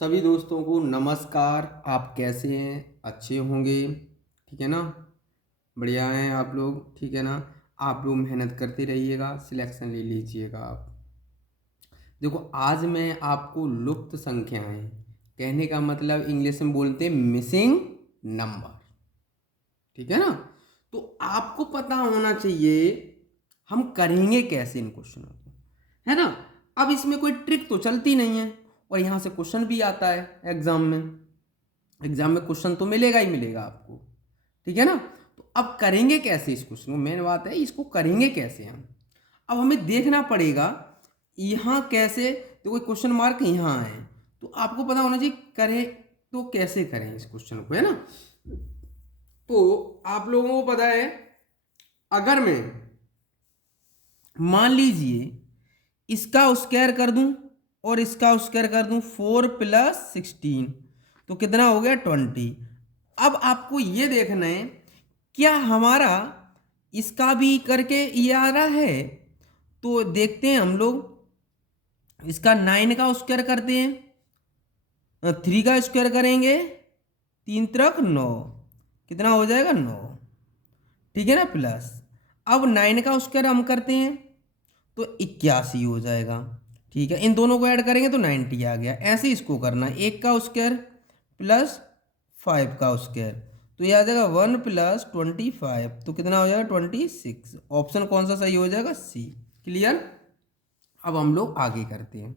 सभी दोस्तों को नमस्कार। आप कैसे हैं? अच्छे होंगे, ठीक है ना? बढ़िया हैं आप लोग, ठीक है ना? आप लोग मेहनत करते रहिएगा, सिलेक्शन ले लीजिएगा आप। देखो, आज मैं आपको लुप्त संख्याएं, कहने का मतलब इंग्लिश में बोलते हैं मिसिंग नंबर, ठीक है ना? तो आपको पता होना चाहिए हम करेंगे कैसे इन क्वेश्चनों को, है ना? अब इसमें कोई ट्रिक तो चलती नहीं है, और यहाँ से क्वेश्चन भी आता है एग्जाम में। एग्जाम में क्वेश्चन तो मिलेगा ही मिलेगा आपको, ठीक है ना? तो अब करेंगे कैसे इस क्वेश्चन को, मेन बात है इसको करेंगे कैसे हम। अब हमें देखना पड़ेगा यहाँ कैसे, तो कोई क्वेश्चन मार्क यहाँ है, तो आपको पता होना चाहिए करें तो कैसे करें इस क्वेश्चन को, है ना? तो आप लोगों को पता है, अगर मैं मान लीजिए इसका स्क्वायर कर दूं और इसका स्क्वायर कर दूं, 4 + 16 तो कितना हो गया 20। अब आपको ये देखना है क्या हमारा इसका भी करके ये आ रहा है, तो देखते हैं हम लोग। इसका 9 का स्क्वायर करते हैं, 3 का स्क्वायर करेंगे, 3 × 9 कितना हो जाएगा 9, ठीक है ना? प्लस अब 9 का स्क्वायर हम करते हैं तो 81 हो जाएगा, ठीक है? इन दोनों को ऐड करेंगे तो 90 आ गया। ऐसे इसको करना है, 1 का स्क्वायर प्लस 5 का स्क्वायर, तो ये आ जाएगा 1 + 25 तो कितना हो जाएगा 26। ऑप्शन कौन सा सही हो जाएगा? सी। क्लियर? अब हम लोग आगे करते हैं।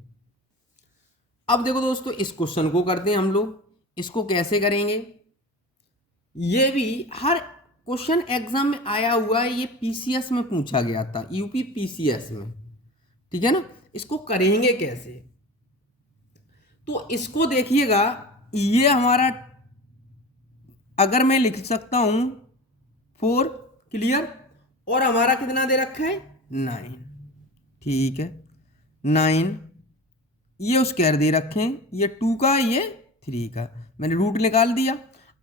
अब देखो दोस्तों, इस क्वेश्चन को करते हैं हम लोग। इसको कैसे करेंगे, ये भी हर क्वेश्चन एग्जाम में आया हुआ है, ये पीसीएस में पूछा गया था, यूपी पीसीएस में, ठीक है ना? इसको करेंगे कैसे, तो इसको देखिएगा। ये हमारा, अगर मैं लिख सकता हूं 4, क्लियर, और हमारा कितना दे रखा है 9, ठीक है? 9 ये स्क्वायर दे रखे हैं, ये 2 का, ये 3 का, मैंने रूट निकाल दिया।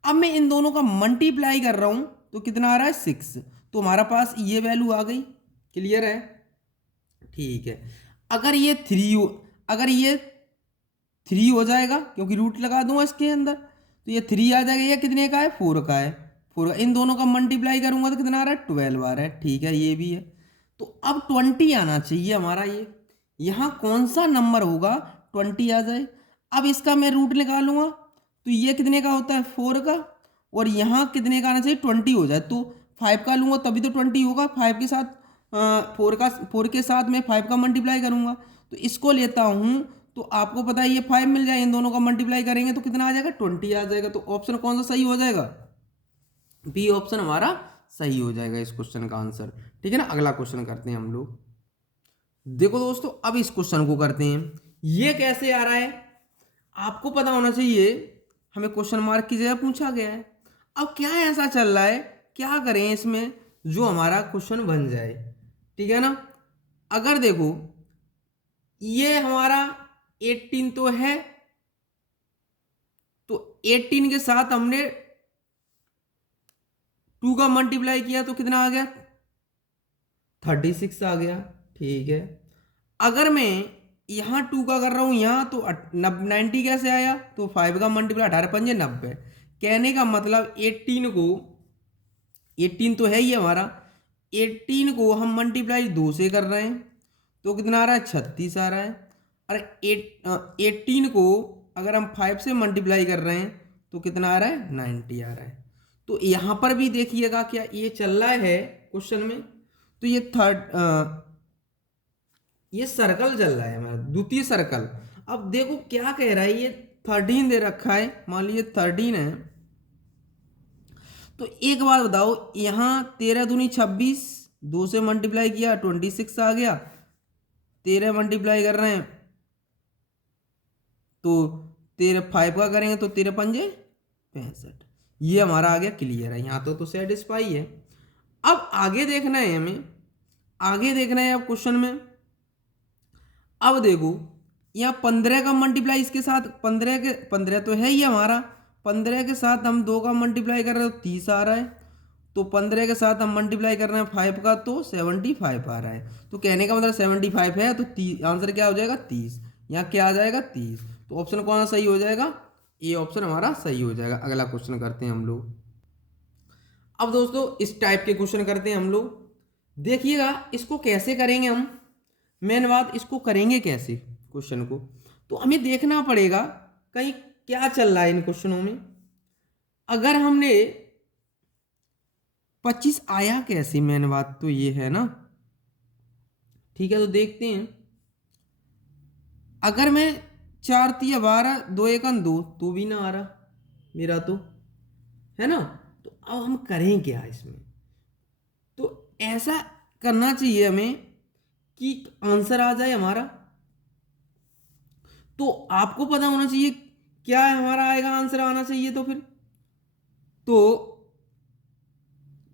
अब मैं इन दोनों का मल्टीप्लाई कर रहा हूं तो कितना आ रहा है 6, तो हमारा पास ये वैल्यू आ गई। क्लियर है? ठीक है। अगर ये 3 हो, अगर ये 3 हो जाएगा क्योंकि रूट लगा दूंगा इसके अंदर, तो ये 3 आ जाएगा। ये कितने का है? 4 का है। 4 का, इन दोनों का मल्टीप्लाई करूंगा तो कितना आ रहा है 12 आ रहा है, ठीक है? ये भी है। तो अब 20 आना चाहिए हमारा, ये यहाँ कौन सा नंबर होगा 20 आ जाए। अब इसका मैं रूट निकालूंगा तो ये कितने का होता है 4 का, और यहाँ कितने का आना चाहिए 20 हो जाए, तो 5 का लूंगा तभी तो 20 होगा। 5 के साथ 4 के साथ मैं 5 का मल्टीप्लाई करूंगा, तो इसको लेता हूँ तो आपको पता है ये 5 मिल जाए, इन दोनों का मल्टीप्लाई करेंगे तो कितना आ जाएगा 20 आ जाएगा। तो ऑप्शन कौन सा सही हो जाएगा? बी ऑप्शन हमारा सही हो जाएगा इस क्वेश्चन का आंसर, ठीक है ना? अगला क्वेश्चन करते हैं हम लोग। देखो दोस्तों, अब इस क्वेश्चन को करते हैं। ये कैसे आ रहा है आपको पता होना चाहिए, हमें क्वेश्चन मार्क की जगह पूछा गया है। अब क्या ऐसा चल रहा है, क्या करें इसमें जो हमारा क्वेश्चन बन जाए, ठीक है ना? अगर देखो ये हमारा 18 तो है, तो 18 के साथ हमने 2 का मल्टीप्लाई किया तो कितना आ गया 36 आ गया, ठीक है? अगर मैं यहाँ 2 का कर रहा हूँ यहाँ, तो 90 कैसे आया? तो 5 का मल्टीप्लाई 18×5 = 90। कहने का मतलब 18 को, 18 तो है ही हमारा, 18 को हम मल्टीप्लाई 2 से कर रहे हैं तो कितना आ रहा है 36 आ रहा है। अरे 18 को अगर हम 5 से मल्टीप्लाई कर रहे हैं तो कितना आ रहा है 90 आ रहा है। तो यहाँ पर भी देखिएगा क्या ये चल रहा है क्वेश्चन में, तो ये सर्कल चल रहा है हमारा, द्वितीय सर्कल। अब देखो क्या कह रहा है, ये 13 दे रखा है, मान लीजिए 13 है, तो एक बात बताओ, यहाँ 13 दूनी 26, 2 से मल्टीप्लाई किया 26 आ गया, 13 मल्टीप्लाई कर रहे हैं तो 13 5 का करेंगे तो 13×5 = 65, ये हमारा आ गया। क्लियर है? यहाँ तो सेटिस्फाई है। अब आगे देखना है हमें, आगे देखना है अब क्वेश्चन में। अब देखो यहाँ 15 का मल्टीप्लाई इसके साथ, 15 तो है ही हमारा, 15 के साथ हम 2 का मल्टीप्लाई कर रहे हैं तो 30 आ रहा है, तो 15 के साथ हम मल्टीप्लाई कर रहे हैं 5 का तो 75 आ रहा है। तो कहने का मतलब 75 है, तो आंसर क्या हो जाएगा 30। यहाँ क्या आ जाएगा 30। तो ऑप्शन कौन सा सही हो जाएगा, ए ऑप्शन हमारा सही हो जाएगा। अगला क्वेश्चन करते हैं हम लोग। अब दोस्तों इस टाइप के क्वेश्चन करते हैं हम लोग। देखिएगा इसको कैसे करेंगे हम, मेन बात इसको करेंगे कैसे क्वेश्चन को, तो हमें देखना पड़ेगा कहीं क्या चल रहा है इन क्वेश्चनों में। अगर हमने 25 आया कैसे, मेन बात तो ये है ना। ठीक है, तो देखते हैं। अगर मैं 4 तिया 12 2 एकम 2 तो भी ना आ रहा मेरा, तो है ना। तो अब हम करें क्या इसमें, तो ऐसा करना चाहिए हमें कि आंसर आ जाए हमारा। तो आपको पता होना चाहिए क्या है हमारा आएगा, आंसर आना चाहिए। तो फिर तो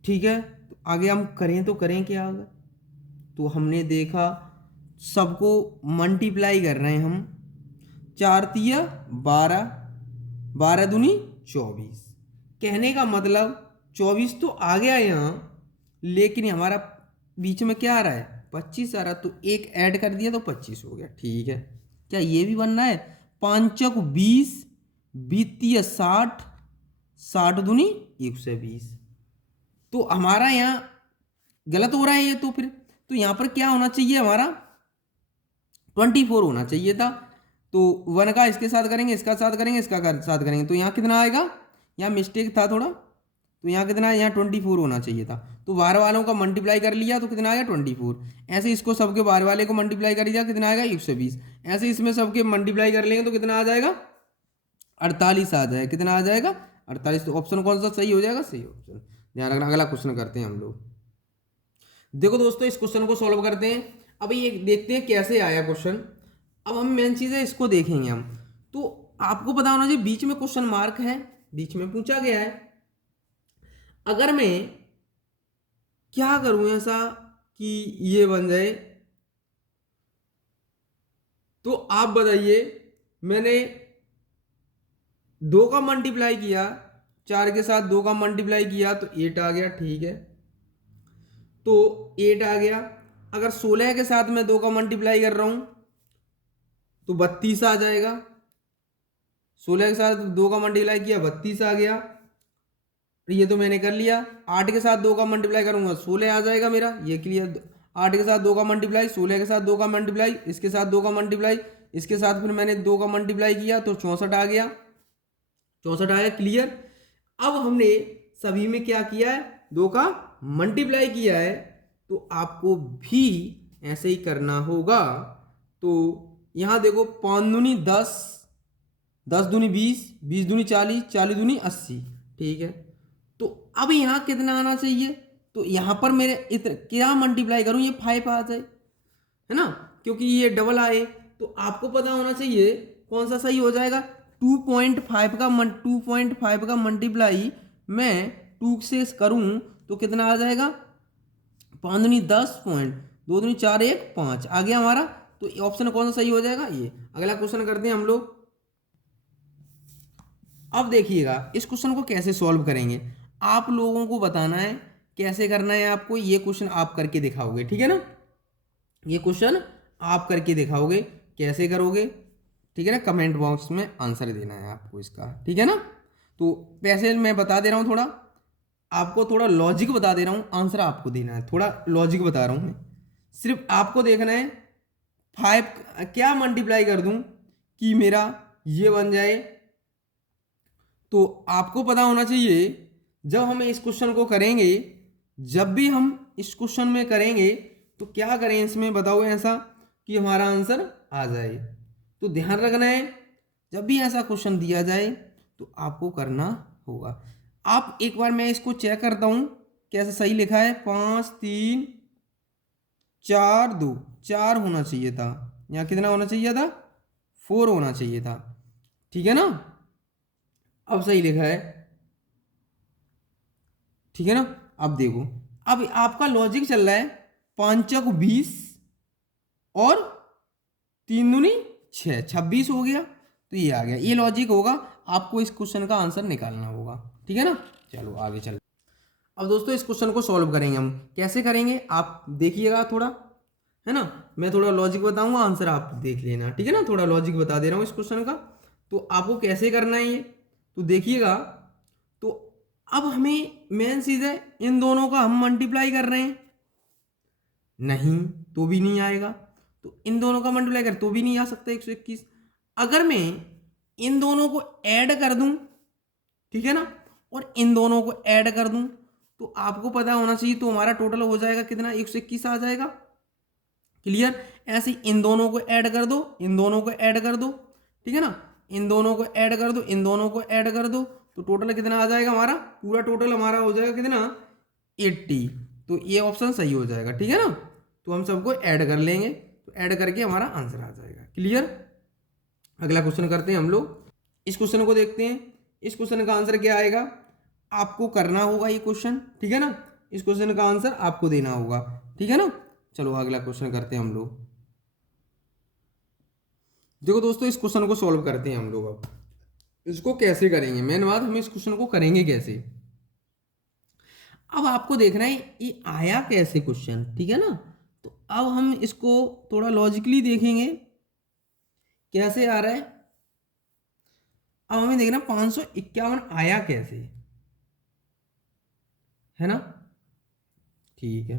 ठीक है, तो आगे हम करें तो करें क्या आगे। तो हमने देखा सबको मल्टीप्लाई कर रहे हैं हम। 4 तिया 12, 12 दूनी 24। कहने का मतलब 24 तो आ गया यहाँ, लेकिन हमारा बीच में क्या आ रहा है, 25 आ रहा। तो एक ऐड कर दिया तो 25 हो गया। ठीक है, क्या ये भी बनना है, 5 20, 20 60, 60 दूनी 120। तो हमारा यहाँ गलत हो रहा है ये। तो यहाँ पर क्या होना चाहिए हमारा, 24 होना चाहिए था। तो 1 का इसके साथ करेंगे, इसका साथ करेंगे, इसका साथ करेंगे, तो यहाँ कितना आएगा, यहाँ मिस्टेक था थोड़ा। तो यहाँ कितना है, यहाँ 24 होना चाहिए था। तो 12 वालों का मल्टीप्लाई कर लिया तो कितना आएगा 24। ऐसे इसको सबके 12 वाले को मल्टीप्लाई कर लिया, कितना आएगा 120। ऐसे इसमें सबके मल्टीप्लाई कर लेंगे तो कितना आ जाएगा 48 आ जाएगा। कितना आ जाएगा 48। तो ऑप्शन कौन सा सही हो जाएगा, सही ऑप्शन। ध्यान रखना। अगला क्वेश्चन करते हैं हम लोग। देखो दोस्तों इस क्वेश्चन को सॉल्व करते हैं। अब ये देखते हैं कैसे आया क्वेश्चन। अब हम मेन चीज़ है इसको देखेंगे हम। तो आपको पता होना चाहिए बीच में क्वेश्चन मार्क है, बीच में पूछा गया है। अगर मैं क्या करूं ऐसा कि ये बन जाए, तो आप बताइए। मैंने 2 का मल्टीप्लाई किया, 4 के साथ 2 का मल्टीप्लाई किया तो 8 आ गया। ठीक है, तो 8 आ गया। अगर 16 के साथ मैं 2 का मल्टीप्लाई कर रहा हूं तो 32 आ जाएगा। 16 के साथ 2 का मल्टीप्लाई किया 32 आ गया। ये तो मैंने कर लिया। 8 के साथ 2 का मल्टीप्लाई करूंगा 16 आ जाएगा मेरा, ये क्लियर। 8 के साथ 2 का मल्टीप्लाई, 16 के साथ 2 का मल्टीप्लाई, इसके साथ 2 का मल्टीप्लाई, इसके साथ फिर मैंने 2 का मल्टीप्लाई किया तो 64 आ गया। 64 आया, क्लियर। अब हमने सभी में क्या किया है, 2 का मल्टीप्लाई किया है। तो आपको भी ऐसे ही करना होगा। तो यहां देखो 5 दूनी 10, 10 दूनी 20, 20 दूनी 40, 40 दूनी 80। ठीक है, तो अब यहाँ कितना आना चाहिए, तो यहाँ पर मेरे इतना क्या मल्टीप्लाई करूँ, ये 5 आ जाए, है ना, क्योंकि ये डबल आए। तो आपको पता होना चाहिए कौन सा सही हो जाएगा। 2.5 का मल्टीप्लाई मैं 2 से करूँ तो कितना आ जाएगा, 5 दूनी 10 पॉइंट, 2 दूनी 4 1 5 आ गया हमारा। तो ऑप्शन कौन सा सही हो जाएगा, ये। अगला क्वेश्चन करते हैं हम लोग। अब देखिएगा इस क्वेश्चन को कैसे सॉल्व करेंगे, आप लोगों को बताना है कैसे करना है आपको। ये क्वेश्चन आप करके दिखाओगे, ठीक है ना, ये क्वेश्चन आप करके दिखाओगे। कैसे करोगे, ठीक है ना, कमेंट बॉक्स में आंसर देना है आपको इसका, ठीक है ना। तो वैसे मैं बता दे रहा हूँ, थोड़ा आपको थोड़ा लॉजिक बता दे रहा हूँ, आंसर आपको देना है। थोड़ा लॉजिक बता रहा हूँ मैं, सिर्फ आपको देखना है 5 क्या मल्टीप्लाई कर दूँ कि मेरा ये बन जाए। तो आपको पता होना चाहिए जब हम इस क्वेश्चन को करेंगे, जब भी हम इस क्वेश्चन में करेंगे तो क्या करें इसमें, बताओ ऐसा कि हमारा आंसर आ जाए। तो ध्यान रखना है जब भी ऐसा क्वेश्चन दिया जाए तो आपको करना होगा। आप एक बार मैं इसको चेक करता हूँ कैसे सही लिखा है। 5 3 4 2, 4 होना चाहिए था, यहाँ कितना होना चाहिए था, 4 होना चाहिए था, ठीक है ना। अब सही लिखा है, ठीक है ना। अब देखो, अब आपका लॉजिक चल रहा है 5 20 और 3 दूनी 6, 26 हो गया। तो ये आ गया, ये लॉजिक होगा। आपको इस क्वेश्चन का आंसर निकालना होगा, ठीक है ना। चलो आगे चल। अब दोस्तों इस क्वेश्चन को सॉल्व करेंगे हम, कैसे करेंगे आप देखिएगा थोड़ा, है ना। मैं थोड़ा लॉजिक बताऊंगा, आंसर आप देख लेना, ठीक है ना। थोड़ा लॉजिक बता दे रहा हूँ इस क्वेश्चन का। तो आपको कैसे करना है ये, तो देखिएगा। तो अब हमें मेन चीज़ है, इन दोनों का हम मल्टीप्लाई कर रहे हैं, नहीं तो भी नहीं आएगा। तो इन दोनों का मल्टीप्लाई कर तो भी नहीं आ सकता 121। अगर मैं इन दोनों को ऐड कर दूं, ठीक है ना, और इन दोनों को ऐड कर दूं, तो आपको पता होना चाहिए, तो हमारा टोटल हो जाएगा कितना, 121 आ जाएगा। क्लियर। ऐसे ही इन दोनों को ऐड कर दो, इन दोनों को ऐड कर दो, ठीक है ना, इन दोनों को ऐड कर दो, इन दोनों को ऐड कर दो, तो टोटल कितना आ जाएगा हमारा, पूरा टोटल हमारा हो जाएगा कितना, 80। तो ये ऑप्शन सही हो जाएगा, ठीक है ना। तो हम सबको ऐड कर लेंगे, तो ऐड करके हमारा आंसर आ जाएगा। क्लियर। अगला क्वेश्चन करते हैं हम लोग, इस क्वेश्चन को देखते हैं। इस क्वेश्चन का आंसर क्या आएगा, आपको करना होगा ये क्वेश्चन, ठीक है ना। इस क्वेश्चन का आंसर आपको देना होगा, ठीक है ना। चलो अगला क्वेश्चन करते हैं हम लोग। देखो दोस्तों, इस क्वेश्चन को सॉल्व करते हैं हम लोग। अब इसको कैसे करेंगे, मेन बात, हम इस क्वेश्चन को करेंगे कैसे। अब आपको देखना है ये आया कैसे क्वेश्चन, ठीक है ना। तो अब हम इसको थोड़ा लॉजिकली देखेंगे कैसे आ रहा है। अब हमें देखना 551 आया कैसे, है ना। ठीक है,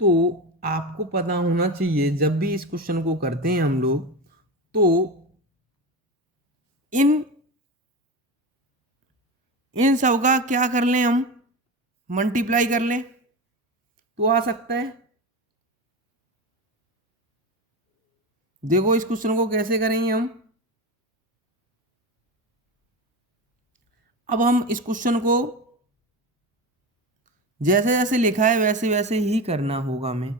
तो आपको पता होना चाहिए, जब भी इस क्वेश्चन को करते हैं हम लोग, तो इन इन सब का क्या कर लें हम, मल्टीप्लाई कर लें तो आ सकता है। देखो इस क्वेश्चन को कैसे करेंगे हम। अब हम इस क्वेश्चन को जैसे जैसे लिखा है वैसे वैसे ही करना होगा हमें,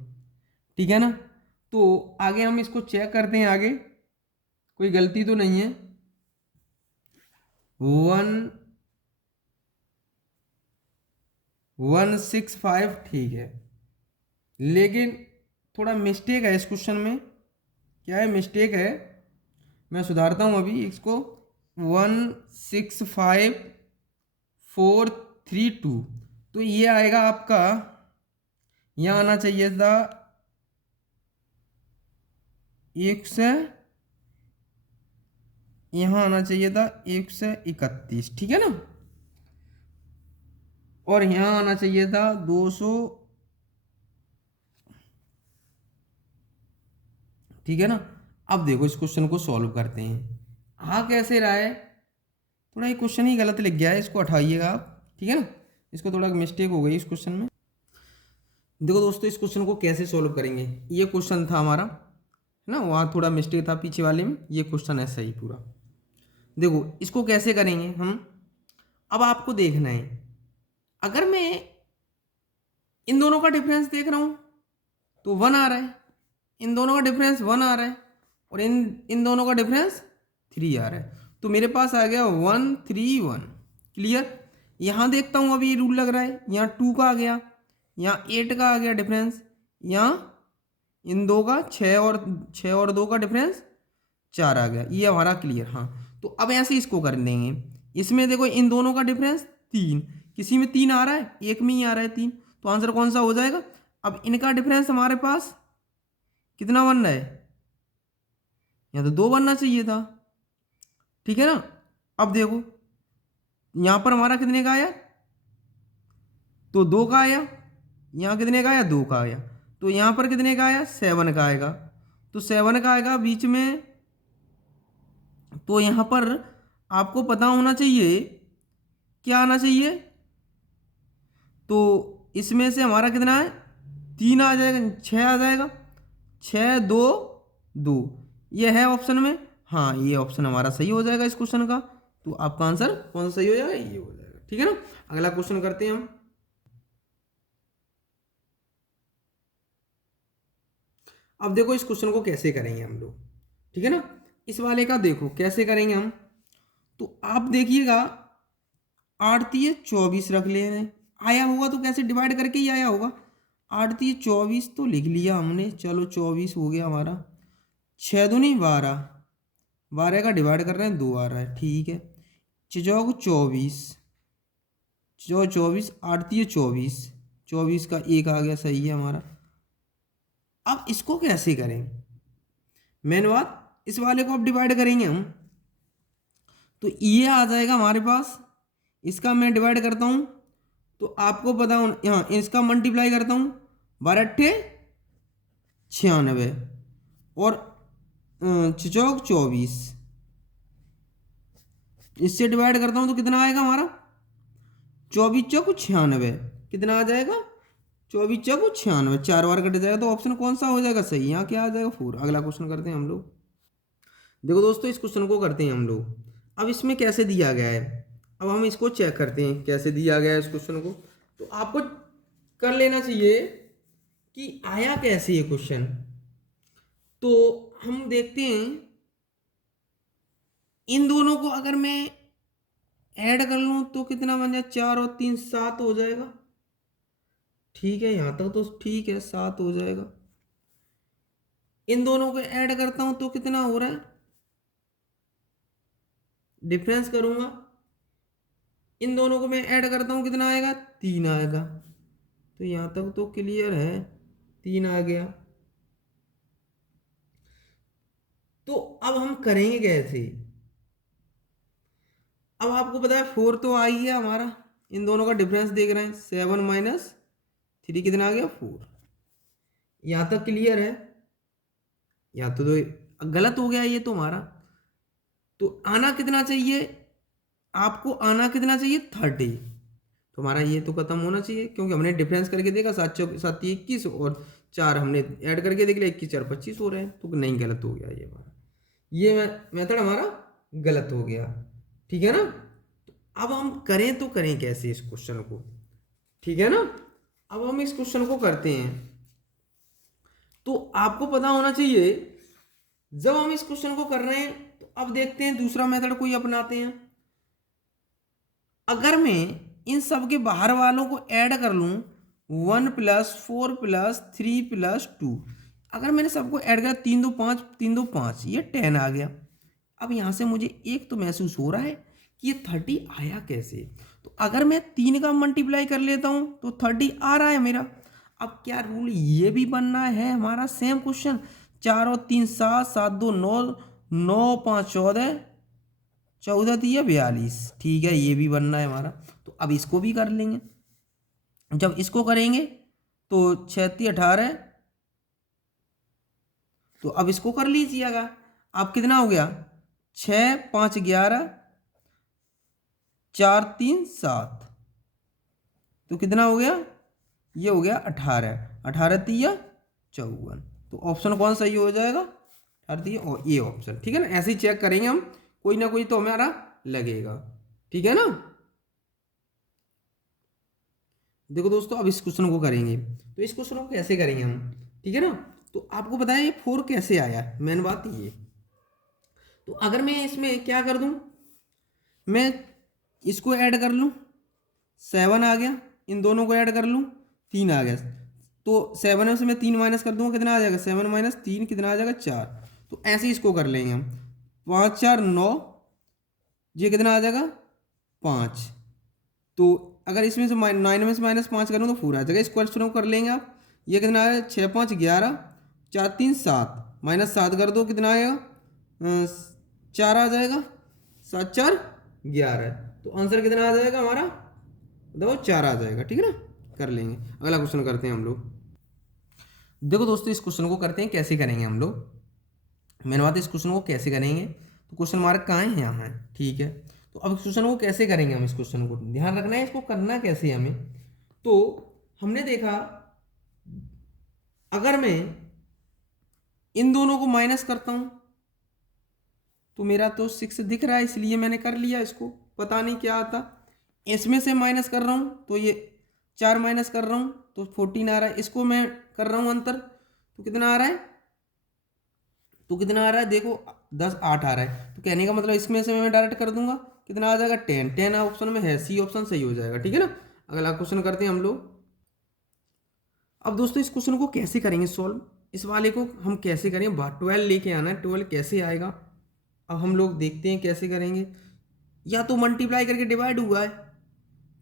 ठीक है ना। तो आगे हम इसको चेक करते हैं, आगे कोई गलती तो नहीं है। 1165, ठीक है, लेकिन थोड़ा मिस्टेक है इस क्वेश्चन में। क्या है मिस्टेक है, मैं सुधारता हूँ अभी इसको। 165432, तो ये आएगा आपका, यहाँ आना चाहिए था 100, यहाँ आना चाहिए था 131, ठीक है ना। और यहाँ आना चाहिए था 200, ठीक है ना। अब देखो इस क्वेश्चन को सॉल्व करते हैं। हाँ कैसे रहा है, थोड़ा ये क्वेश्चन ही गलत लिख गया है, इसको हटाइएगा आप, ठीक है ना। इसको थोड़ा मिस्टेक हो गई इस क्वेश्चन में। देखो दोस्तों, इस क्वेश्चन को कैसे सॉल्व करेंगे, ये क्वेश्चन था हमारा, है ना, वहाँ थोड़ा मिस्टेक था पीछे वाले में, ये क्वेश्चन है सही पूरा। देखो इसको कैसे करेंगे हम। अब आपको देखना है, अगर मैं इन दोनों का डिफरेंस देख रहा हूँ तो 1 आ रहा है, इन दोनों का डिफरेंस 1 आ रहा है, और इन इन दोनों का डिफरेंस 3 आ रहा है। तो मेरे पास आ गया 131। क्लियर। यहाँ देखता हूँ अभी रूल लग रहा है, यहाँ 2 का आ गया, यहाँ 8 का आ गया डिफरेंस, यहाँ इन दो का 6 और 2 का डिफरेंस 4 आ गया, ये हमारा क्लियर। हाँ, तो अब ऐसे इसको कर देंगे। इसमें देखो इन दोनों का डिफरेंस 3, किसी में 3 आ रहा है, एक में ही आ रहा है 3, तो आंसर कौन सा हो जाएगा। अब इनका डिफरेंस हमारे पास कितना बन रहा है, यहाँ तो 2 बनना चाहिए था, ठीक है ना। अब देखो यहाँ पर हमारा कितने का आया, तो 2 का आया, यहाँ कितने का आया, 2 का आया, तो यहाँ पर कितने का आया, 7 का आएगा, तो 7 का आएगा बीच में। तो यहाँ पर आपको पता होना चाहिए क्या आना चाहिए, तो इसमें से हमारा कितना है, 3 आ जाएगा, 6 आ जाएगा, 6 2 2, ये है ऑप्शन में। हाँ, ये ऑप्शन हमारा सही हो जाएगा इस क्वेश्चन का। तो आपका आंसर कौन सा सही हो जाएगा, ये हो जाएगा, ठीक है ना। अगला क्वेश्चन करते हैं हम। अब देखो इस क्वेश्चन को कैसे करेंगे हम लोग, ठीक है ना। इस वाले का देखो कैसे करेंगे हम, तो आप देखिएगा 8 3 24 रख लें, आया होगा तो कैसे डिवाइड करके ही आया होगा। 8 3 24 तो लिख लिया हमने, चलो 24 हो गया हमारा। 6 दूनी 12, 12 का डिवाइड कर रहे हैं 2 आ रहा है, ठीक है। 6 24, 6 24, 8 3 24, 24 का 1 आ गया, सही है हमारा। अब इसको कैसे करें, मेन बात, इस वाले को अब डिवाइड करेंगे हम, तो ये आ जाएगा हमारे पास, इसका मैं डिवाइड करता हूँ तो आपको पता हो यहाँ, इसका मल्टीप्लाई करता हूँ 12×8 = 96 और 6×4 = 24, इससे डिवाइड करता हूँ तो कितना आएगा हमारा, 24×4 = 96, कितना आ जाएगा, 24×4 = 96, 4 बार कट जाएगा, तो ऑप्शन कौन सा हो जाएगा सही, यहाँ क्या आ जाएगा 4। अगला क्वेश्चन करते हैं हम लोग। देखो दोस्तों इस क्वेश्चन को करते हैं हम लोग, अब इसमें कैसे दिया गया है, अब हम इसको चेक करते हैं कैसे दिया गया है इस क्वेश्चन को। तो आपको कर लेना चाहिए कि आया कैसे ये क्वेश्चन, तो हम देखते हैं इन दोनों को अगर मैं ऐड कर लूँ तो कितना बन जाए, 4 और 3 7 हो जाएगा, ठीक है, यहाँ तक तो ठीक है, 7 हो जाएगा। इन दोनों को ऐड करता हूँ तो कितना हो रहा है, डिफरेंस करूँगा, इन दोनों को मैं ऐड करता हूँ कितना आएगा, 3 आएगा, तो यहाँ तक तो क्लियर है, 3 आ गया। तो अब हम करेंगे कैसे, अब आपको पता है 4 तो आ ही गया हमारा, इन दोनों का डिफरेंस देख रहे हैं, 7 - 3 कितना आ गया, 4। यहाँ तक क्लियर है, यहाँ तो गलत हो गया ये तो हमारा, तो आना कितना चाहिए, आपको आना कितना चाहिए, 30। तो हमारा ये तो खत्म होना चाहिए, क्योंकि हमने डिफरेंस करके देखा, 7×7 = 21 और 4 हमने ऐड करके देख लिया, 21×4 = 25 हो रहे हैं, तो नहीं, गलत हो गया ये हमारा, ये मेथड हमारा गलत हो गया, ठीक है ना। तो अब हम करें तो करें कैसे इस क्वेश्चन को, ठीक है ना। अब हम इस क्वेश्चन को करते हैं, तो आपको पता होना चाहिए जब हम इस क्वेश्चन को कर रहे हैं, तो अब देखते हैं दूसरा मेथड कोई अपनाते हैं। अगर मैं इन सब के बाहर वालों को ऐड कर लूँ, 1 + 4 + 3 + 2, अगर मैंने सबको ऐड किया, 3 2 5, 3 2 5, ये 10 आ गया। अब यहाँ से मुझे एक तो महसूस हो रहा है कि ये 30 आया कैसे, तो अगर मैं 3 का मल्टीप्लाई कर लेता हूँ तो 30 आ रहा है मेरा। अब क्या रूल ये भी बनना है हमारा, सेम क्वेश्चन, 4 और 3 7, 7 2 9, 9 5 14, 14 3 42, ठीक है, ये भी बनना है हमारा। तो अब इसको भी कर लेंगे, जब इसको करेंगे तो 6 3 18, तो अब इसको कर लीजिएगा, अब कितना हो गया, 6 5 11, 4 3 7, तो कितना हो गया, ये हो गया 18, 18 3 54, तो ऑप्शन कौन सही हो जाएगा, 18 और ये ऑप्शन, ठीक है ना। ऐसे ही चेक करेंगे हम, कोई ना कोई तो हमारा लगेगा, ठीक है ना। देखो दोस्तों अब इस क्वेश्चन को करेंगे, तो इस क्वेश्चन को कैसे करेंगे हम, ठीक है ना। तो आपको पता है ये 4 कैसे आया, मेन बात ये, तो अगर मैं इसमें क्या कर दूं, मैं इसको ऐड कर लूं, 7 आ गया, इन दोनों को ऐड कर लूं, 3 आ गया, तो 7 में से मैं 3 माइनस कर दूंगा, कितना आ जाएगा, 7 - 3 कितना आ जाएगा, 4। तो ऐसे ही इसको कर लेंगे हम, 5 4 9, ये कितना आ जाएगा, 5। तो अगर इसमें से 9 में से -5 करूँ तो 4 आ जाएगा, इस क्वेश्चन को कर लेंगे आप, ये कितना आया, 6 5 11, 4 3 7, -7 कर दो, कितना आएगा, 4 आ जाएगा, 7 4 11, तो आंसर कितना आ जाएगा हमारा, देखो 4 आ जाएगा, ठीक है ना। कर लेंगे, अगला क्वेश्चन करते हैं हम लोग। देखो दोस्तों इस क्वेश्चन को करते हैं, कैसे करेंगे हम लोग, मैंने बात इस क्वेश्चन को कैसे करेंगे, तो क्वेश्चन मार्क कहाँ है, यहाँ है, ठीक है। तो अब इस क्वेश्चन को कैसे करेंगे हम, इस क्वेश्चन को ध्यान रखना है, इसको करना कैसे हमें। तो हमने देखा अगर मैं इन दोनों को माइनस करता हूं तो मेरा तो 6 दिख रहा है, इसलिए मैंने कर लिया, इसको पता नहीं क्या आता, इसमें से माइनस कर रहा हूं तो ये 4 माइनस कर रहा हूं तो 14 आ रहा है, इसको मैं कर रहा हूं अंतर, तो कितना आ रहा है, तो कितना आ रहा है, देखो 10 8 आ रहा है, तो कहने का मतलब इसमें से मैं डायरेक्ट कर दूंगा, कितना आ जाएगा, 10 10 ऑप्शन में है, सी ऑप्शन सही हो जाएगा, ठीक है ना। अगला क्वेश्चन करते हैं हम लोग। अब दोस्तों इस क्वेश्चन को कैसे करेंगे सॉल्व, इस वाले को हम कैसे करेंगे, 12 लेके आना है, 12 कैसे आएगा, अब हम लोग देखते हैं कैसे करेंगे। या तो मल्टीप्लाई करके डिवाइड हुआ है,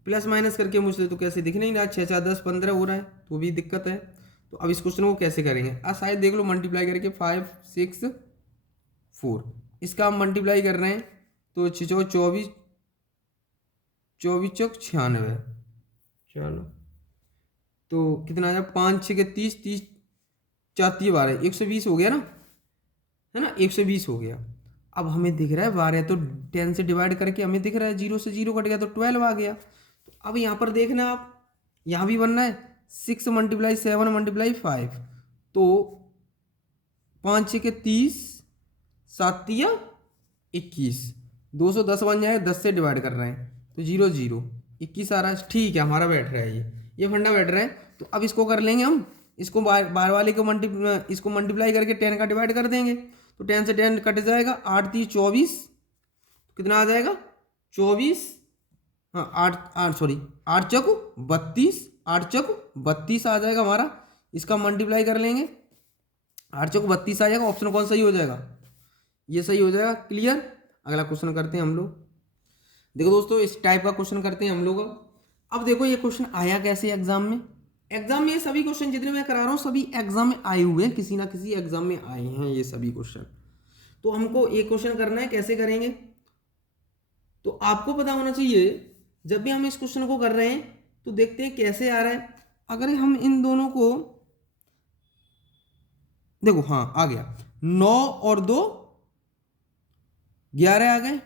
प्लस माइनस करके मुझसे तो कैसे दिख नहीं रहा, 6 4 10 15 हो रहा है, तो भी दिक्कत है। तो अब इस क्वेश्चन को कैसे करेंगे, शायद देख लो मल्टीप्लाई करके 5 6 4, इसका हम मल्टीप्लाई कर रहे हैं तो 24 24 चौक 96, चलो तो कितना आया, 5 6 के 30, 30 4 12, 120 हो गया ना, है ना, 120 हो गया। अब हमें दिख रहा है 12, तो 10 से डिवाइड करके हमें दिख रहा है 0 से 0 कट गया तो 12 आ गया। तो अब यहाँ पर देखना आप, यहाँ भी बनना है 6 × 7 × 5, तो 5 6 के 30, 7 21, 210 बन जाएगा, 10 से डिवाइड कर रहे हैं तो 0 0 21 आ रहा है। ठीक है, हमारा बैठ रहा है, ये फंडा बैठ रहा है। तो अब इसको कर लेंगे हम, इसको बाहर वाले को इसको मल्टीप्लाई करके 10 का डिवाइड कर देंगे, तो 10 से 10 कट जाएगा, 8 3 24, कितना आ जाएगा 24, हाँ 8 सॉरी 8 चौक 32, 8 चौक 32 आ जाएगा हमारा। इसका मल्टीप्लाई कर लेंगे, 8 चौक 32 आ जाएगा। ऑप्शन कौन सही हो जाएगा, ये सही हो जाएगा। क्लियर। अगला क्वेश्चन करते हैं हम लोग। देखो दोस्तों, इस टाइप का क्वेश्चन करते हैं हम लोग। अब देखो ये क्वेश्चन आया कैसे एग्जाम में, ये सभी क्वेश्चन जितने मैं करा रहा हूँ सभी एग्जाम में आए हुए हैं, किसी ना किसी एग्जाम में आए हैं ये सभी क्वेश्चन। तो हमको एक क्वेश्चन करना है, कैसे करेंगे, तो आपको पता होना चाहिए जब भी हम इस क्वेश्चन को कर रहे हैं तो देखते हैं कैसे आ रहा है। अगर हम इन दोनों को देखो, हाँ आ गया, 9 और 2 11 आ गए,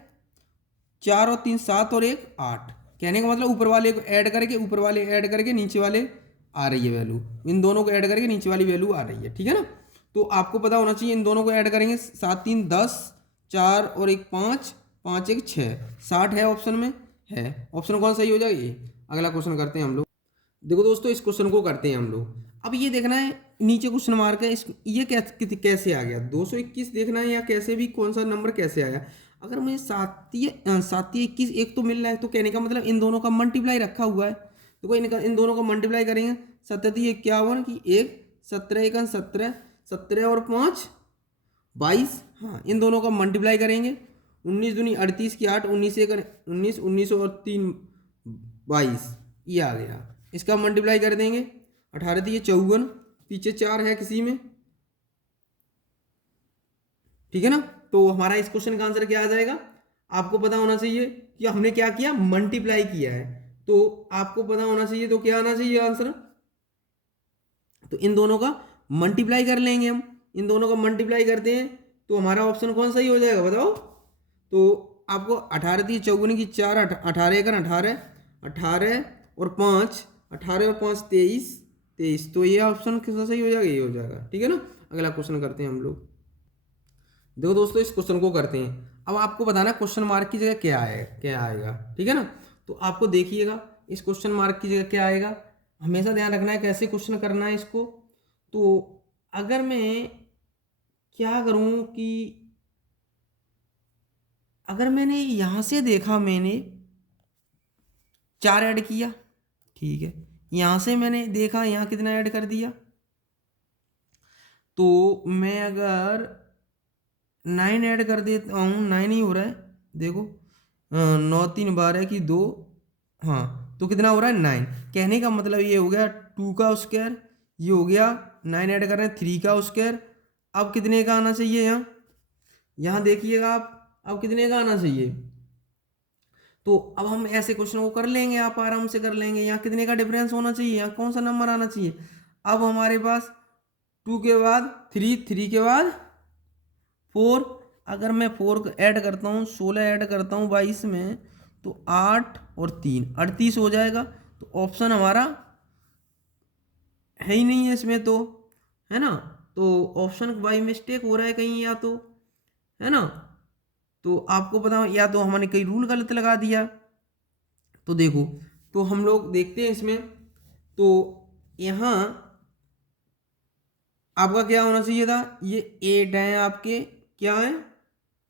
4 और 3 7 और 1 8। कहने का मतलब ऊपर वाले को ऐड करके नीचे वाले आ रही है वैल्यू, इन दोनों को ऐड करके नीचे वाली वैल्यू आ रही है, ठीक है ना। तो आपको पता होना चाहिए इन दोनों को ऐड करेंगे, 7 3 10, 4 और 1 5, 5 1 6, 60 है ऑप्शन में, है। ऑप्शन कौन सही हो जाएगा, ये। अगला क्वेश्चन करते हैं हम लोग। देखो दोस्तों, इस क्वेश्चन को करते हैं हम लोग। अब ये देखना है नीचे क्वेश्चन मार्क है, ये कैसे आ गया 221 देखना है, या कैसे भी कौन सा नंबर कैसे आया। अगर मुझे 7 21 एक तो मिल रहा है, तो कहने का मतलब इन दोनों का मल्टीप्लाई रखा हुआ है। तो कोई इन दोनों का मल्टीप्लाई करेंगे, 7 51 की 1, 17 1 17, 17 और 5 22, हाँ इन दोनों का मल्टीप्लाई करेंगे, 19 दूनी 38 की 8, 19 1 19, 19 और 3 22, ये आ गया। इसका मल्टीप्लाई कर देंगे, 18 दिए 54, पीछे 4 है किसी में, ठीक है ना। तो हमारा इस क्वेश्चन का आंसर क्या आ जाएगा, आपको पता होना चाहिए कि हमने क्या किया, मल्टीप्लाई किया है। तो आपको पता होना चाहिए, तो क्या आना चाहिए आंसर, तो इन दोनों का मल्टीप्लाई कर लेंगे हम, इन दोनों का मल्टीप्लाई करते हैं तो हमारा ऑप्शन कौन सही हो जाएगा बताओ। तो आपको 18 दी 54 की 4, 18 1 18, 18 और 5, 18 और 5 23, 23, तो ये ऑप्शन किसका सही हो जाएगा, ये हो जाएगा, ठीक है ना। अगला क्वेश्चन करते हैं हम लोग। देखो दोस्तों, इस क्वेश्चन को करते हैं। अब आपको बताना क्वेश्चन मार्क की जगह क्या आएगा, ठीक है ना। तो आपको देखिएगा इस क्वेश्चन मार्क की जगह क्या आएगा, हमेशा ध्यान रखना है कैसे क्वेश्चन करना है इसको। तो अगर मैं क्या करूं कि अगर मैंने यहां से देखा, मैंने 4 ऐड किया, ठीक है, यहां से मैंने देखा यहां कितना ऐड कर दिया, तो मैं अगर 9 ऐड कर देता हूँ, 9 ही हो रहा है, देखो 9 3 12 की 2, हाँ तो कितना हो रहा है 9। कहने का मतलब ये हो गया 2 का स्क्वायर, ये हो गया 9 ऐड कर रहे हैं 3 का स्क्वायर। अब कितने का आना चाहिए यहाँ देखिएगा आप, अब कितने का आना चाहिए। तो अब हम ऐसे क्वेश्चन को कर लेंगे, आप आराम से कर लेंगे। यहाँ कितने का डिफरेंस होना चाहिए, यहाँ कौन सा नंबर आना चाहिए। अब हमारे पास 2 के बाद 3, 3 के बाद 4, अगर मैं 4 ऐड करता हूँ, 16 ऐड करता हूँ 22 में, तो 8 और 3 38 हो जाएगा। तो ऑप्शन हमारा है ही नहीं है इसमें, तो है ना, तो ऑप्शन बाई मिस्टेक हो रहा है कहीं, या तो है ना। तो आपको पता, या तो हमने कई रूल गलत लगा दिया। तो देखो, तो हम लोग देखते हैं इसमें, तो यहाँ आपका क्या होना चाहिए था, ये 8 है आपके, क्या है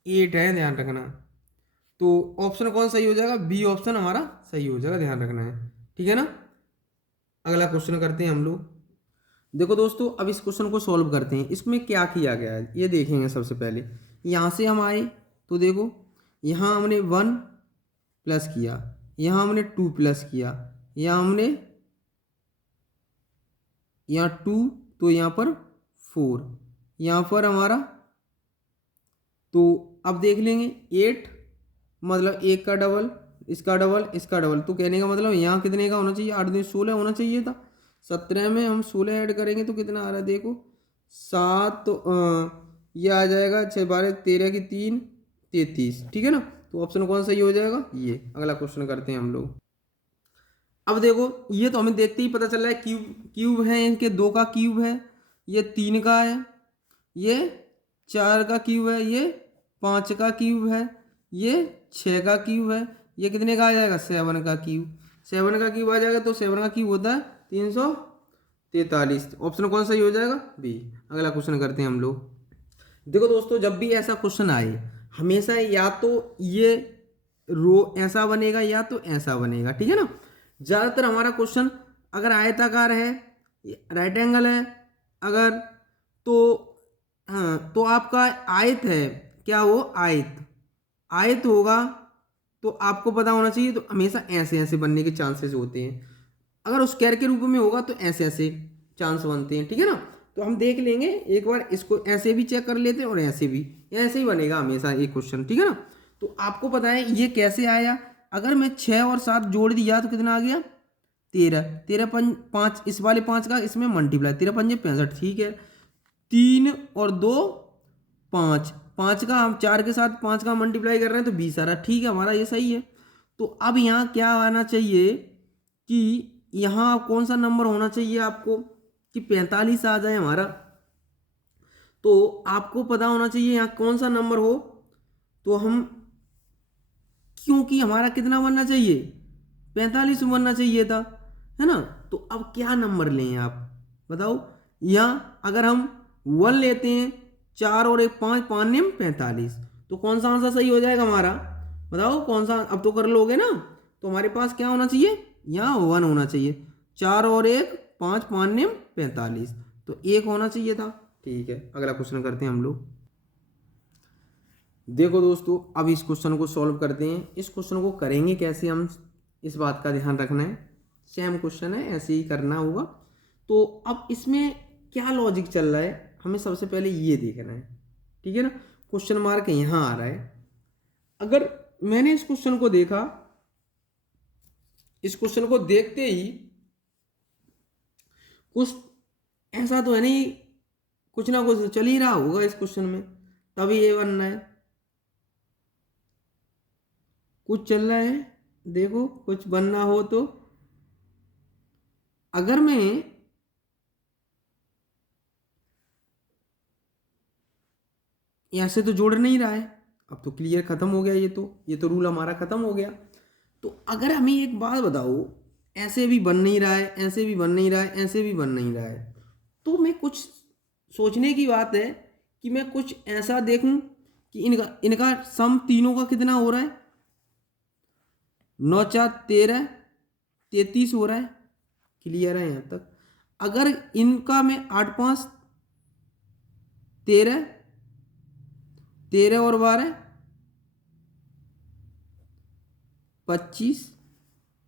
8 है, ध्यान रखना। तो ऑप्शन कौन सही हो जाएगा, बी ऑप्शन हमारा सही हो जाएगा, ध्यान रखना है, ठीक है ना। अगला क्वेश्चन करते हैं हम लोग। देखो दोस्तों, अब इस क्वेश्चन को सॉल्व करते हैं। इसमें क्या किया गया है ये देखेंगे। सबसे पहले यहाँ से हम आए, तो देखो यहाँ हमने 1 प्लस किया, यहाँ हमने 2 प्लस किया, यहाँ हमने 2 तो यहाँ पर 4, यहाँ पर हमारा, तो अब देख लेंगे 8, मतलब 1 का डबल, इसका डबल, इसका डबल, तो कहने का मतलब यहाँ कितने का होना चाहिए, 8 दूनी 16 होना चाहिए था। 17 में हम 16 ऐड करेंगे तो कितना आ रहा है देखो, 7, तो ये आ जाएगा 6 12 13 की 3 33, ठीक है ना। तो ऑप्शन कौन सही हो जाएगा, ये। अगला क्वेश्चन करते हैं हम लोग। अब देखो ये तो हमें देखते ही पता चल रहा है क्यूब, क्यूब है, इनके 2 का क्यूब है, ये 3 का है, ये 4 का क्यूब है, ये 5 का क्यूब है, ये 6 का क्यूब है, ये कितने का आ जाएगा, 7 का क्यूब। 7 का क्यूब आ जाएगा तो 7 का क्यूब होता है 343। ऑप्शन कौन सही हो जाएगा, बी। अगला क्वेश्चन करते हैं हम लोग। देखो दोस्तों, जब भी ऐसा क्वेश्चन आए हमेशा या तो ये रो ऐसा बनेगा या तो ऐसा बनेगा, ठीक है ना। ज़्यादातर हमारा क्वेश्चन अगर आयताकार है, राइट एंगल है अगर, तो हाँ, तो आपका आयत है, क्या वो आयत, आयत होगा तो आपको पता होना चाहिए, तो हमेशा ऐसे ऐसे बनने के चांसेस होते हैं। अगर स्क्वायर के रूप में होगा तो ऐसे ऐसे चांस बनते हैं, ठीक है ना। तो हम देख लेंगे एक बार, इसको ऐसे भी चेक कर लेते हैं और ऐसे भी, ऐसे ही बनेगा हमेशा एक क्वेश्चन, ठीक है ना। तो आपको पता है ये कैसे आया, अगर मैं 6 और 7 जोड़ दिया तो कितना आ गया, 13, 13 5, इस वाले 5 का इसमें मल्टीप्लाई, 13 पंजे 65, ठीक है। 3 और 2 5, 5 का हम 4 के साथ 5 का मल्टीप्लाई कर रहे हैं तो 20 आ रहा है, ठीक है, हमारा ये सही है। तो अब यहाँ क्या आना चाहिए कि यहाँ कौन सा नंबर होना चाहिए आपको कि 45 आ जाए हमारा, तो आपको पता होना चाहिए यहाँ कौन सा नंबर हो। तो हम, क्योंकि हमारा कितना बनना चाहिए, 45 बनना चाहिए था, है ना। तो अब क्या नंबर लें आप बताओ, यहाँ अगर हम 1 लेते हैं, 4 और 1 5, 5 निम 45, तो कौन सा आंसर सही हो जाएगा हमारा, बताओ कौन सा, अब तो कर लोगे ना। तो हमारे पास क्या होना चाहिए, यहाँ 1 होना चाहिए, 4 और 1 5, 5 निम 45, तो 1 होना चाहिए था, ठीक है। अगला क्वेश्चन करते हैं हम लोग। देखो दोस्तों, अब इस क्वेश्चन को सॉल्व करते हैं। इस क्वेश्चन को करेंगे कैसे, हम इस बात का ध्यान रखना है, सेम क्वेश्चन है ऐसे ही करना होगा। तो अब इसमें क्या लॉजिक चल रहा है हमें सबसे पहले ये देखना है, ठीक है ना। क्वेश्चन मार्क यहाँ आ रहा है, अगर मैंने इस क्वेश्चन को देखा, इस क्वेश्चन को देखते ही कुछ ऐसा तो है नहीं, कुछ ना कुछ चल ही रहा होगा इस क्वेश्चन में, तभी ये बनना है, कुछ चल रहा है, देखो कुछ बनना हो तो। अगर मैं यहाँ से तो जोड़ नहीं रहा है, अब तो क्लियर खत्म हो गया, ये तो रूल हमारा खत्म हो गया। तो अगर हमें एक बात बताओ, ऐसे भी बन नहीं रहा है, ऐसे भी बन नहीं रहा है, ऐसे भी बन नहीं रहा है, तो मैं कुछ सोचने की बात है कि मैं कुछ ऐसा देखूं कि इनका इनका सम तीनों का कितना हो रहा है, 9 4 13 33 हो रहा है, क्लियर है यहाँ तक। अगर इनका मैं 8 5 13, 13 और 12 25,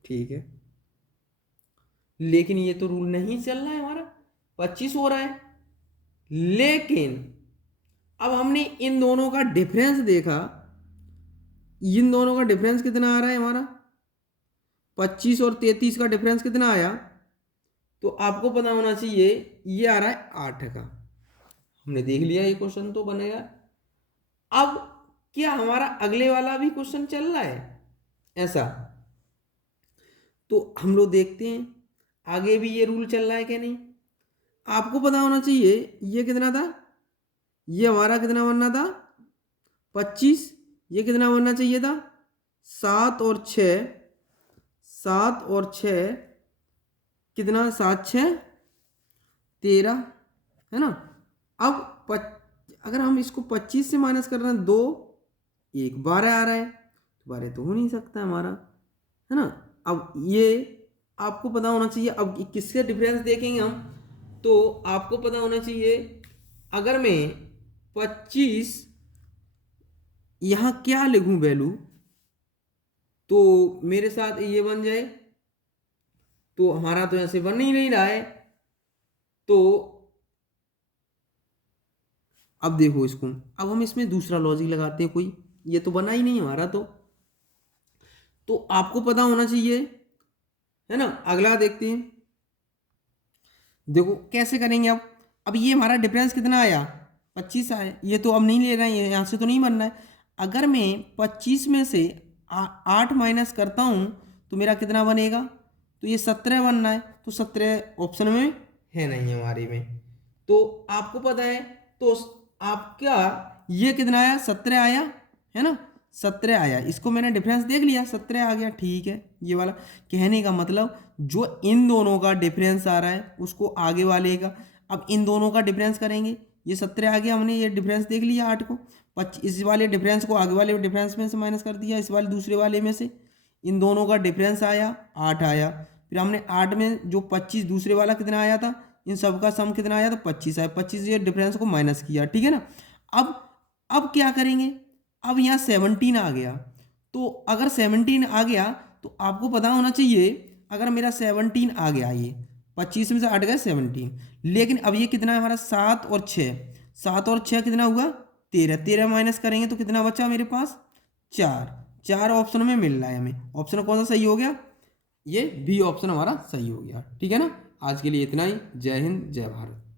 ठीक है, लेकिन ये तो रूल नहीं चल रहा है हमारा, 25 हो रहा है। लेकिन अब हमने इन दोनों का डिफरेंस देखा, इन दोनों का डिफरेंस कितना आ रहा है हमारा, 25 और 33 का डिफरेंस कितना आया, तो आपको पता होना चाहिए ये आ रहा है 8 का। हमने देख लिया ये क्वेश्चन तो बनेगा। अब क्या हमारा अगले वाला भी क्वेश्चन चल रहा है ऐसा, तो हम लोग देखते हैं आगे भी ये रूल चल रहा है कि नहीं। आपको पता होना चाहिए ये कितना था, ये हमारा कितना बनना था 25, ये कितना बनना चाहिए था 7 और 6, 7 और 6 कितना, 7 6 13, है ना। अब अगर हम इसको 25 से माइनस कर रहे हैं 2 1 12 आ रहा है, तो 12 तो हो नहीं सकता हमारा, है ना। अब ये आपको पता होना चाहिए, अब किसके डिफरेंस देखेंगे हम, तो आपको पता होना चाहिए अगर मैं 25 यहाँ क्या लिखूं वैल्यू, तो मेरे साथ ये बन जाए, तो हमारा तो ऐसे बन ही नहीं रहा है, तो अब देखो इसको, अब हम इसमें दूसरा लॉजिक लगाते हैं कोई, ये तो बना ही नहीं हमारा, तो आपको पता होना चाहिए, है ना। अगला देखते हैं, देखो कैसे करेंगे। अब ये हमारा डिफरेंस कितना आया, 25 आया। ये तो अब नहीं ले रहे हैं, यहाँ से तो नहीं बनना है। अगर मैं 25 में से 8 माइनस करता हूँ तो मेरा कितना बनेगा, तो ये 17 बनना है। तो 17 ऑप्शन में है नहीं हमारे में, तो आपको पता है। तो आपका ये कितना आया, 17 आया, है ना, 17 आया। इसको मैंने डिफरेंस देख लिया, 17 आ गया, ठीक है। ये वाला कहने का मतलब जो इन दोनों का डिफरेंस आ रहा है उसको आगे वाले का, अब इन दोनों का डिफरेंस करेंगे। ये 17 आ गया, हमने ये डिफरेंस देख लिया 8 को, 25 इस वाले डिफरेंस को आगे वाले डिफरेंस में से माइनस कर दिया, इस वाले दूसरे वाले में से। इन दोनों का डिफरेंस आया 8 आया। फिर हमने 8 में जो 25 दूसरे वाला कितना आया था, इन सब का सम कितना आया, तो 25 आया। 25 ये डिफरेंस को माइनस किया, ठीक है ना। अब अब क्या करेंगे, अब यहाँ 17 आ गया। तो अगर 17 आ गया तो आपको पता होना चाहिए, अगर मेरा 17 आ गया, ये 25 में से 8 गए 17, लेकिन अब ये कितना है हमारा, 7 और 6, 7 और 6 कितना हुआ, 13, 13 माइनस करेंगे तो कितना बचा मेरे पास, 4। 4 ऑप्शन में मिल रहा है हमें, ऑप्शन कौन सा सही हो गया, ये बी ऑप्शन हमारा सही हो गया, ठीक है ना। आज के लिए इतना ही। जय हिंद, जय भारत।